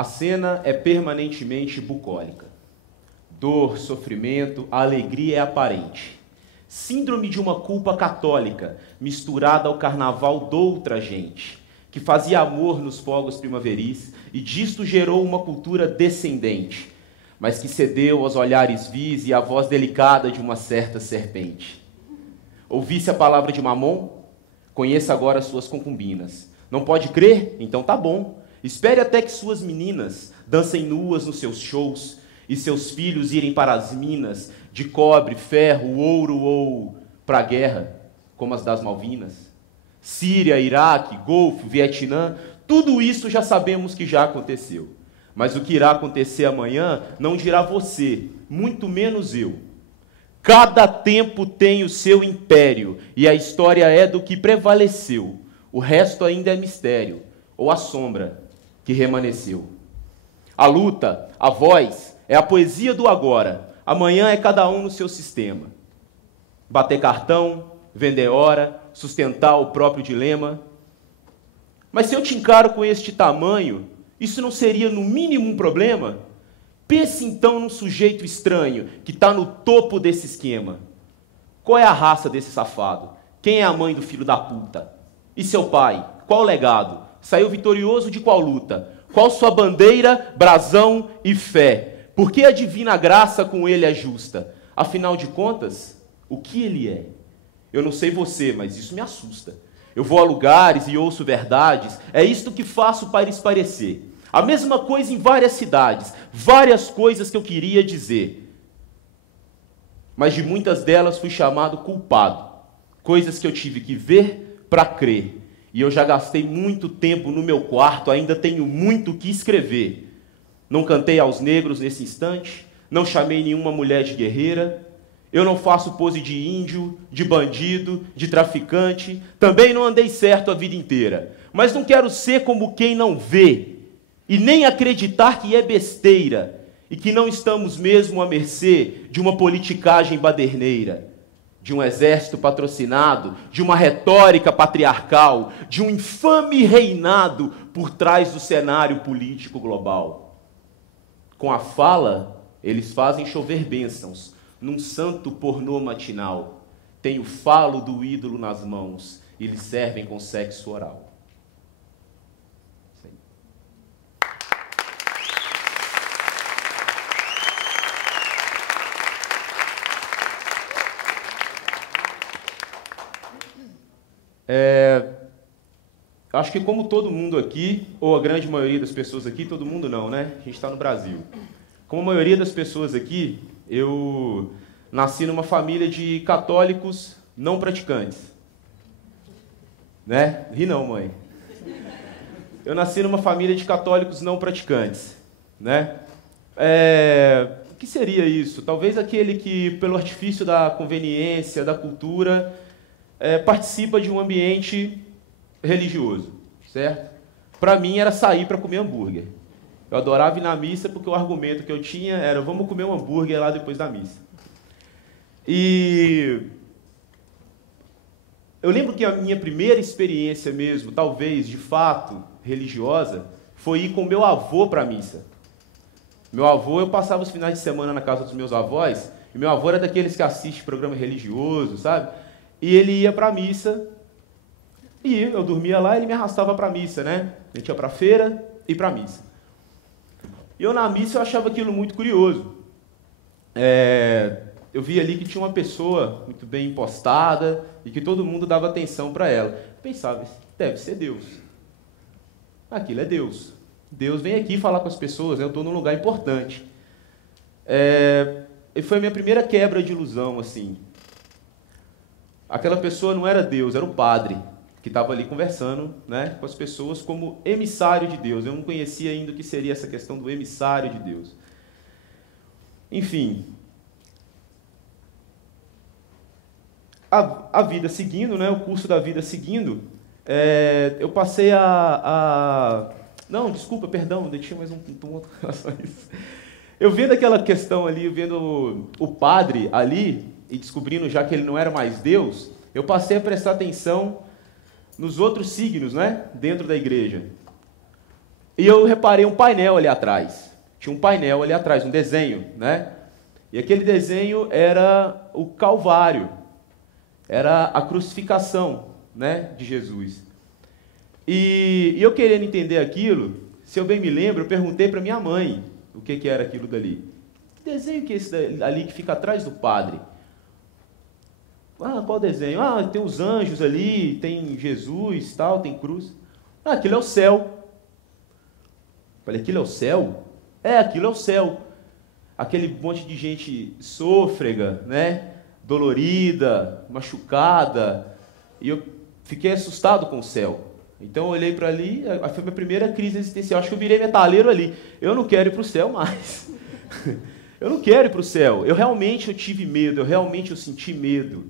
A cena é permanentemente bucólica. Dor, sofrimento, a alegria é aparente. Síndrome de uma culpa católica, misturada ao carnaval doutra gente, que fazia amor nos fogos primaveris e disto gerou uma cultura descendente, mas que cedeu aos olhares vis e à voz delicada de uma certa serpente. Ouvisse a palavra de Mamon? Conheça agora suas concubinas. Não pode crer? Então tá bom. Espere até que suas meninas dancem nuas nos seus shows e seus filhos irem para as minas de cobre, ferro, ouro ou para a guerra, como as das Malvinas. Síria, Iraque, Golfo, Vietnã, tudo isso já sabemos que já aconteceu. Mas o que irá acontecer amanhã não dirá você, muito menos eu. Cada tempo tem o seu império, e a história é do que prevaleceu. O resto ainda é mistério, ou a sombra que remanesceu. A luta, a voz, é a poesia do agora. Amanhã é cada um no seu sistema. Bater cartão, vender hora, sustentar o próprio dilema. Mas se eu te encaro com este tamanho, isso não seria no mínimo um problema? Pense então num sujeito estranho que está no topo desse esquema. Qual é a raça desse safado? Quem é a mãe do filho da puta? E seu pai? Qual o legado? Saiu vitorioso de qual luta? Qual sua bandeira, brasão e fé? Por que a divina graça com ele é justa? Afinal de contas, o que ele é? Eu não sei você, mas isso me assusta. Eu vou a lugares e ouço verdades, é isto que faço para esparecer. A mesma coisa em várias cidades, várias coisas que eu queria dizer. Mas de muitas delas fui chamado culpado. Coisas que eu tive que ver para crer. E eu já gastei muito tempo no meu quarto, ainda tenho muito que escrever. Não cantei aos negros nesse instante, não chamei nenhuma mulher de guerreira. Eu não faço pose de índio, de bandido, de traficante. Também não andei certo a vida inteira. Mas não quero ser como quem não vê. E nem acreditar que é besteira. E que não estamos mesmo à mercê de uma politicagem baderneira. De um exército patrocinado, de uma retórica patriarcal, de um infame reinado por trás do cenário político global. Com a fala, eles fazem chover bênçãos. Num santo pornô matinal, tem o falo do ídolo nas mãos e lhe servem com sexo oral. Acho que como todo mundo aqui, ou a grande maioria das pessoas aqui, todo mundo não, né? A gente está no Brasil. Como a maioria das pessoas aqui, eu nasci numa família de católicos não praticantes. Né? Ri não, mãe. Eu nasci numa família de católicos não praticantes. Né? O que seria isso? Talvez aquele que, pelo artifício da conveniência, da cultura, participa de um ambiente religioso, certo? Para mim era sair para comer hambúrguer. Eu adorava ir na missa porque o argumento que eu tinha era vamos comer um hambúrguer lá depois da missa. E eu lembro que a minha primeira experiência mesmo, talvez de fato religiosa, foi ir com meu avô para a missa. Meu avô, eu passava os finais de semana na casa dos meus avós, e meu avô era daqueles que assiste programa religioso, sabe? E ele ia para a missa, e eu dormia lá e ele me arrastava para a missa, né? A gente ia para a feira e para a missa. E eu na missa eu achava aquilo muito curioso. Eu via ali que tinha uma pessoa muito bem impostada e que todo mundo dava atenção para ela. Eu pensava, deve ser Deus. Aquilo é Deus. Deus vem aqui falar com as pessoas, né? Eu estou num lugar importante. E foi a minha primeira quebra de ilusão, assim. Aquela pessoa não era Deus, era o padre, que estava ali conversando, né, com as pessoas como emissário de Deus. Eu não conhecia ainda o que seria essa questão do emissário de Deus. Enfim, a vida seguindo, né, o curso da vida seguindo, eu passei Não, desculpa, perdão, deixei mais um ponto em relação a isso. Eu vendo aquela questão ali, vendo o padre ali, e descobrindo já que ele não era mais Deus, eu passei a prestar atenção nos outros signos, né, dentro da igreja. E eu reparei um painel ali atrás. Tinha um painel ali atrás, um desenho, né? E aquele desenho era o Calvário, era a crucificação, né, de Jesus. E eu querendo entender aquilo, se eu bem me lembro, eu perguntei para minha mãe o que era aquilo dali. Que desenho que é esse ali que fica atrás do padre? Ah, qual desenho? Ah, tem os anjos ali, tem Jesus, tal, tem cruz. Ah, aquilo é o céu. Falei, aquilo é o céu? É, aquilo é o céu. Aquele monte de gente sôfrega, né? Dolorida, machucada. E eu fiquei assustado com o céu. Então eu olhei para ali, foi a minha primeira crise existencial. Acho que eu virei metaleiro ali. Eu não quero ir para o céu mais. Eu não quero ir para o céu. Eu tive medo, eu senti medo.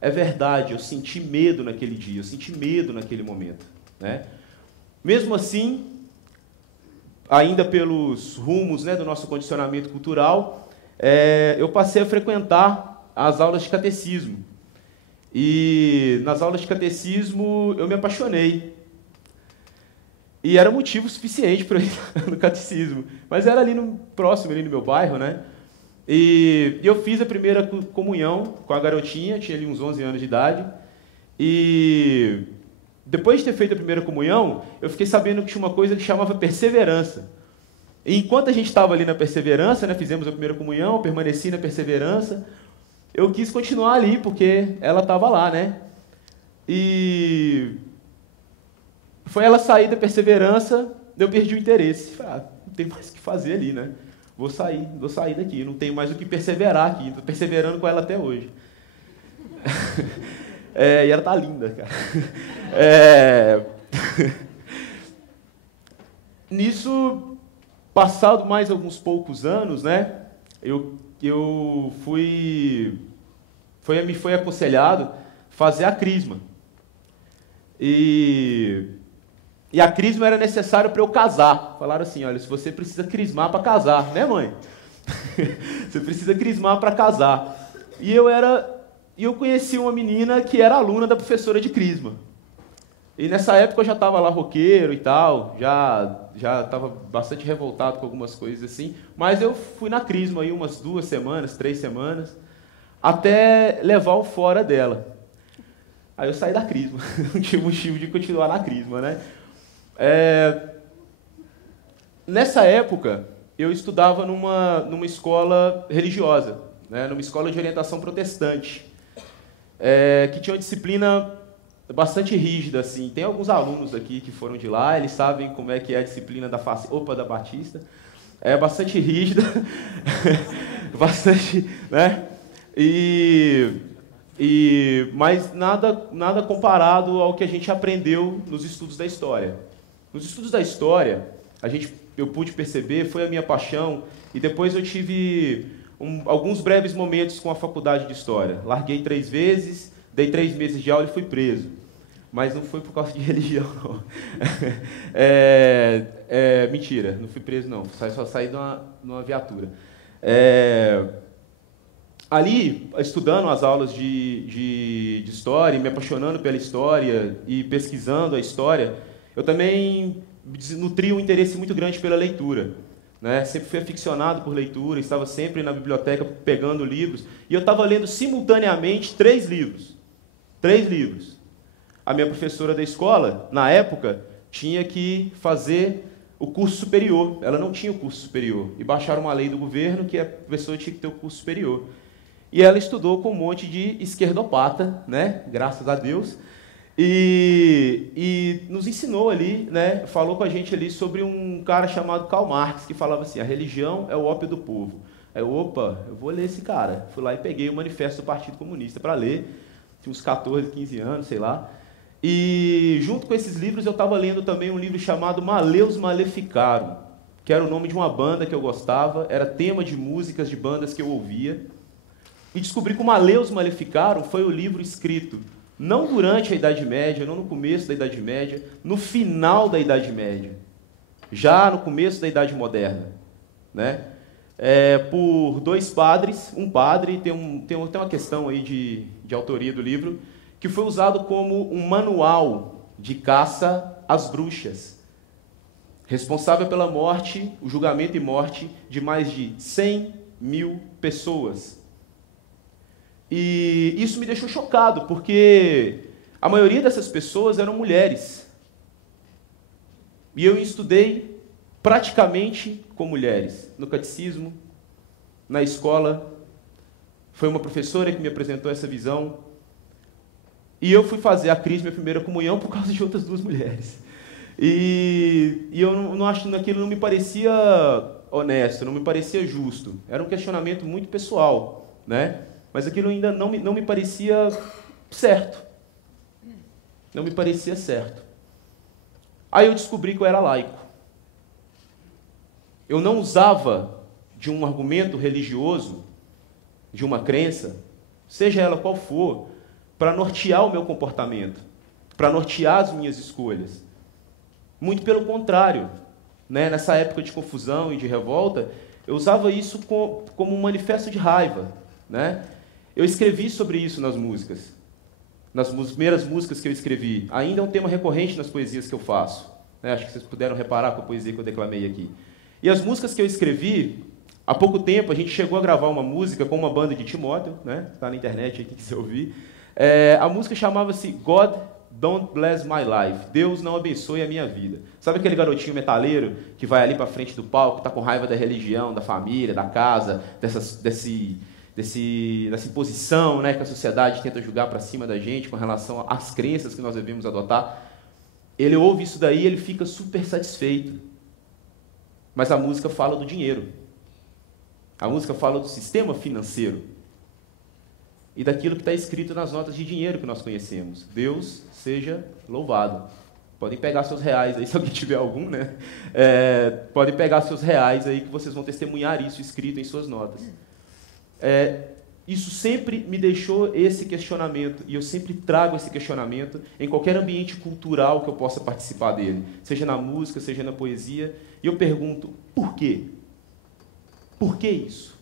É verdade, eu senti medo naquele dia, eu senti medo naquele momento, né? Mesmo assim, ainda pelos rumos, né, do nosso condicionamento cultural, eu passei a frequentar as aulas de catecismo. E nas aulas de catecismo eu me apaixonei. E era motivo suficiente para eu ir no catecismo. Mas era ali próximo, ali no meu bairro, né? E eu fiz a primeira comunhão com a garotinha, tinha ali uns 11 anos de idade. E depois de ter feito a primeira comunhão, eu fiquei sabendo que tinha uma coisa que chamava perseverança. E enquanto a gente estava ali na perseverança, né, fizemos a primeira comunhão, permaneci na perseverança, eu quis continuar ali, porque ela estava lá, né? E foi ela sair da perseverança, eu perdi o interesse. Falei, não tem mais o que fazer ali, né? Vou sair daqui, não tenho mais o que perseverar aqui, estou perseverando com ela até hoje. E ela tá linda, cara. Nisso, passado mais alguns poucos anos, né, me foi aconselhado fazer a crisma. E a crisma era necessário para eu casar. Falaram assim, olha, se você precisa crismar para casar, né, mãe? Você precisa crismar para casar. E eu conheci uma menina que era aluna da professora de crisma. E nessa época eu já estava lá roqueiro e tal, já estava bastante revoltado com algumas coisas assim, mas eu fui na crisma aí umas 2 semanas, 3 semanas, até levar o fora dela. Aí eu saí da crisma, não tinha motivo de continuar na crisma, né? Nessa época, eu estudava numa escola religiosa, né? Numa escola de orientação protestante, que tinha uma disciplina bastante rígida, assim. Tem alguns alunos aqui que foram de lá, eles sabem como é que é a disciplina da Batista. É bastante rígida, bastante, né? Mas nada comparado ao que a gente aprendeu nos estudos da história. Nos estudos da história, eu pude perceber, foi a minha paixão, e depois eu tive alguns breves momentos com a faculdade de História. Larguei 3 vezes, dei 3 meses de aula e fui preso. Mas não foi por causa de religião, não. Mentira, não fui preso, não. Só saí numa viatura. Ali, estudando as aulas de história, me apaixonando pela história e pesquisando a história, eu também nutri um interesse muito grande pela leitura, né? Sempre fui aficionado por leitura, estava sempre na biblioteca pegando livros, e eu estava lendo simultaneamente 3 livros. 3 livros. A minha professora da escola, na época, tinha que fazer o curso superior. Ela não tinha o curso superior. E baixaram uma lei do governo que a pessoa tinha que ter o curso superior. E ela estudou com um monte de esquerdopata, né? Graças a Deus. E nos ensinou ali, né? Falou com a gente ali sobre um cara chamado Karl Marx, que falava assim, a religião é o ópio do povo. Aí eu vou ler esse cara. Fui lá e peguei o manifesto do Partido Comunista para ler. Tinha uns 14, 15 anos, sei lá. E junto com esses livros eu estava lendo também um livro chamado Maleus Maleficarum, que era o nome de uma banda que eu gostava, era tema de músicas de bandas que eu ouvia. E descobri que o Maleus Maleficarum foi o livro escrito não durante a Idade Média, não no começo da Idade Média, no final da Idade Média, já no começo da Idade Moderna, né? Por 2 padres, um padre, tem uma questão aí de autoria do livro, que foi usado como um manual de caça às bruxas. responsável pela morte, o julgamento e morte de mais de 100 mil pessoas. E isso me deixou chocado, porque a maioria dessas pessoas eram mulheres. E eu estudei praticamente com mulheres, no catecismo, na escola. Foi uma professora que me apresentou essa visão. E eu fui fazer a crisma, minha primeira comunhão, por causa de outras duas mulheres. E eu não acho, aquilo não me parecia honesto, não me parecia justo. Era um questionamento muito pessoal, né? Mas aquilo ainda não me parecia certo. Não me parecia certo. Aí eu descobri que eu era laico. Eu não usava de um argumento religioso, de uma crença, seja ela qual for, para nortear o meu comportamento, para nortear as minhas escolhas. Muito pelo contrário, né? Nessa época de confusão e de revolta, eu usava isso como um manifesto de raiva, né? Eu escrevi sobre isso nas músicas, nas primeiras músicas que eu escrevi. Ainda é um tema recorrente nas poesias que eu faço, né? Acho que vocês puderam reparar com a poesia que eu declamei aqui. E as músicas que eu escrevi, há pouco tempo a gente chegou a gravar uma música com uma banda de Timóteo, né? Está na internet aí, quem quiser ouvir. A música chamava-se God Don't Bless My Life. Deus não abençoe a minha vida. Sabe aquele garotinho metaleiro que vai ali para frente do palco, está com raiva da religião, da família, da casa, dessa imposição, né, que a sociedade tenta jogar para cima da gente com relação às crenças que nós devemos adotar? Ele ouve isso daí e ele fica super satisfeito. Mas a música fala do dinheiro. A música fala do sistema financeiro. E daquilo que está escrito nas notas de dinheiro que nós conhecemos. Deus seja louvado. Podem pegar seus reais aí, se alguém tiver algum, né? Podem pegar seus reais aí, que vocês vão testemunhar isso escrito em suas notas. Isso sempre me deixou esse questionamento, e eu sempre trago esse questionamento em qualquer ambiente cultural que eu possa participar dele, seja na música, seja na poesia, e eu pergunto, por quê? Por que isso?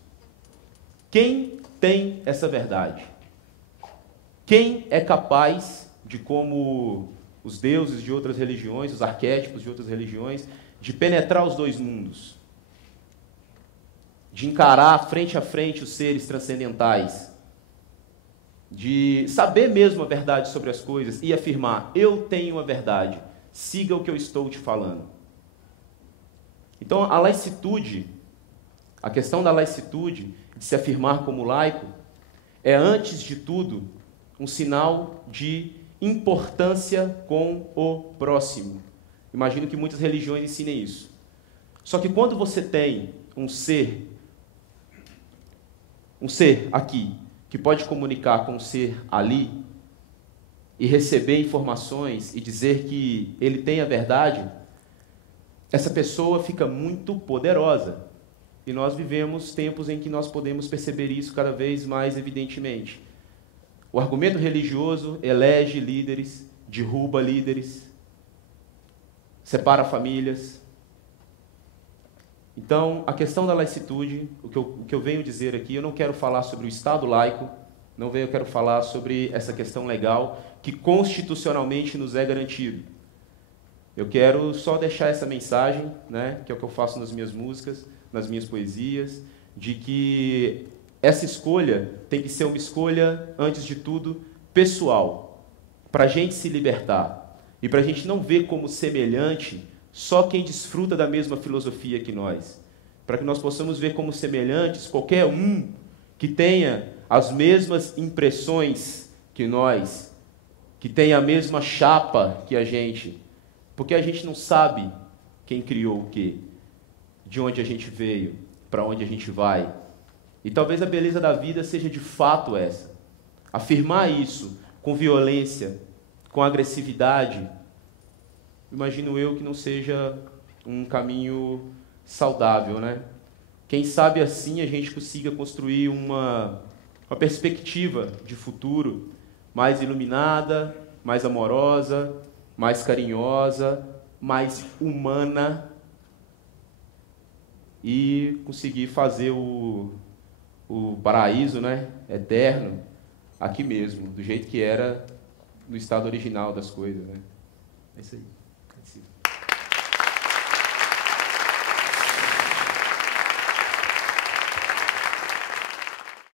Quem tem essa verdade? Quem é capaz de, como os deuses de outras religiões, os arquétipos de outras religiões, de penetrar os dois mundos? De encarar frente a frente os seres transcendentais? De saber mesmo a verdade sobre as coisas e afirmar, eu tenho a verdade, siga o que eu estou te falando. Então, a laicitude, a questão da laicitude, de se afirmar como laico, é, antes de tudo, um sinal de importância com o próximo. Imagino que muitas religiões ensinem isso. Só que quando você tem um ser aqui, que pode comunicar com um ser ali, e receber informações e dizer que ele tem a verdade, essa pessoa fica muito poderosa. E nós vivemos tempos em que nós podemos perceber isso cada vez mais evidentemente. O argumento religioso elege líderes, derruba líderes, separa famílias. Então, a questão da laicitude, o que eu venho dizer aqui, eu não quero falar sobre o Estado laico, eu quero falar sobre essa questão legal que constitucionalmente nos é garantido. Eu quero só deixar essa mensagem, né, que é o que eu faço nas minhas músicas, nas minhas poesias, de que essa escolha tem que ser uma escolha, antes de tudo, pessoal, para a gente se libertar. E para a gente não ver como semelhante só quem desfruta da mesma filosofia que nós. Para que nós possamos ver como semelhantes qualquer um que tenha as mesmas impressões que nós, que tenha a mesma chapa que a gente. Porque a gente não sabe quem criou o quê, de onde a gente veio, para onde a gente vai. E talvez a beleza da vida seja de fato essa. Afirmar isso com violência, com agressividade, imagino eu que não seja um caminho saudável, né? Quem sabe assim a gente consiga construir uma perspectiva de futuro mais iluminada, mais amorosa, mais carinhosa, mais humana, e conseguir fazer o paraíso, né, eterno, aqui mesmo, do jeito que era no estado original das coisas, né? É isso aí.